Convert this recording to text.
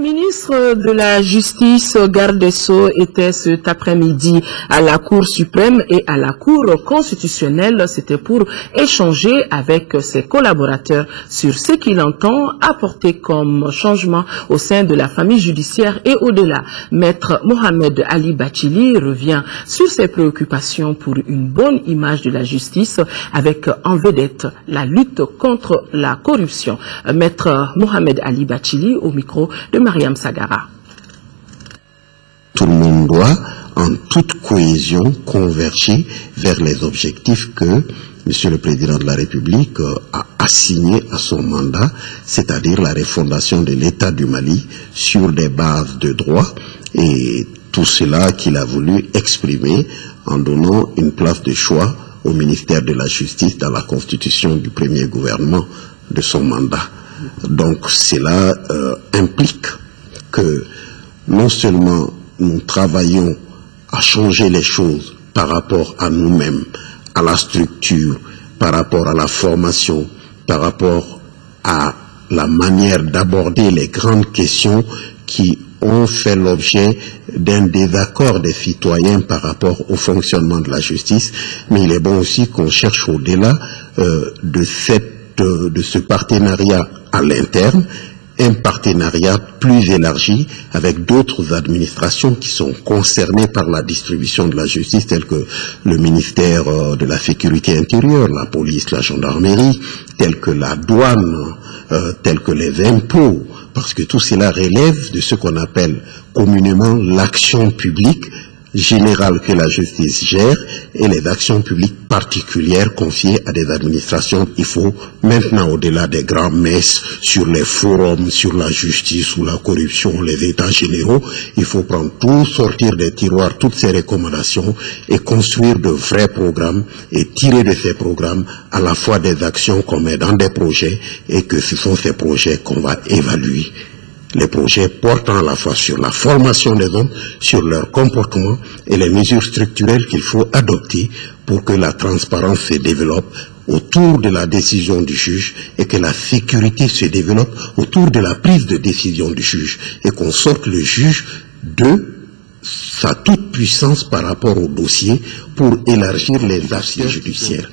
ministre de la Justice, garde des Sceaux, était cet après-midi à la Cour suprême et à la Cour constitutionnelle. C'était pour échanger avec ses collaborateurs sur ce qu'il entend apporter comme changement au sein de la famille judiciaire et au-delà. Maître Mohamed Ali Bathily revient sur ses préoccupations pour une bonne image de la justice avec en vedette la lutte contre la corruption. Maître Mohamed Ali Bathily au micro de Mariam Sagara. Tout le monde doit, en toute cohésion, converger vers les objectifs que Monsieur le Président de la République a assignés à son mandat, c'est-à-dire la refondation de l'État du Mali sur des bases de droit, et tout cela qu'il a voulu exprimer en donnant une place de choix au ministère de la Justice dans la constitution du premier gouvernement de son mandat. Donc cela implique que non seulement nous travaillons à changer les choses par rapport à nous-mêmes, à la structure, par rapport à la formation, par rapport à la manière d'aborder les grandes questions qui ont fait l'objet d'un désaccord des citoyens par rapport au fonctionnement de la justice, mais il est bon aussi qu'on cherche au-delà de ce partenariat à l'interne, un partenariat plus élargi avec d'autres administrations qui sont concernées par la distribution de la justice, telles que le ministère de la Sécurité intérieure, la police, la gendarmerie, telles que la douane, telles que les impôts, parce que tout cela relève de ce qu'on appelle communément l'action publique générale que la justice gère et les actions publiques particulières confiées à des administrations. Il faut maintenant, au-delà des grandes messes sur les forums, sur la justice ou la corruption, les états généraux, il faut prendre tout, sortir des tiroirs, toutes ces recommandations et construire de vrais programmes et tirer de ces programmes à la fois des actions qu'on met dans des projets et que ce sont ces projets qu'on va évaluer. Les projets portant à la fois sur la formation des hommes, sur leur comportement et les mesures structurelles qu'il faut adopter pour que la transparence se développe autour de la décision du juge et que la sécurité se développe autour de la prise de décision du juge et qu'on sorte le juge de sa toute puissance par rapport au dossier pour élargir les actions judiciaires.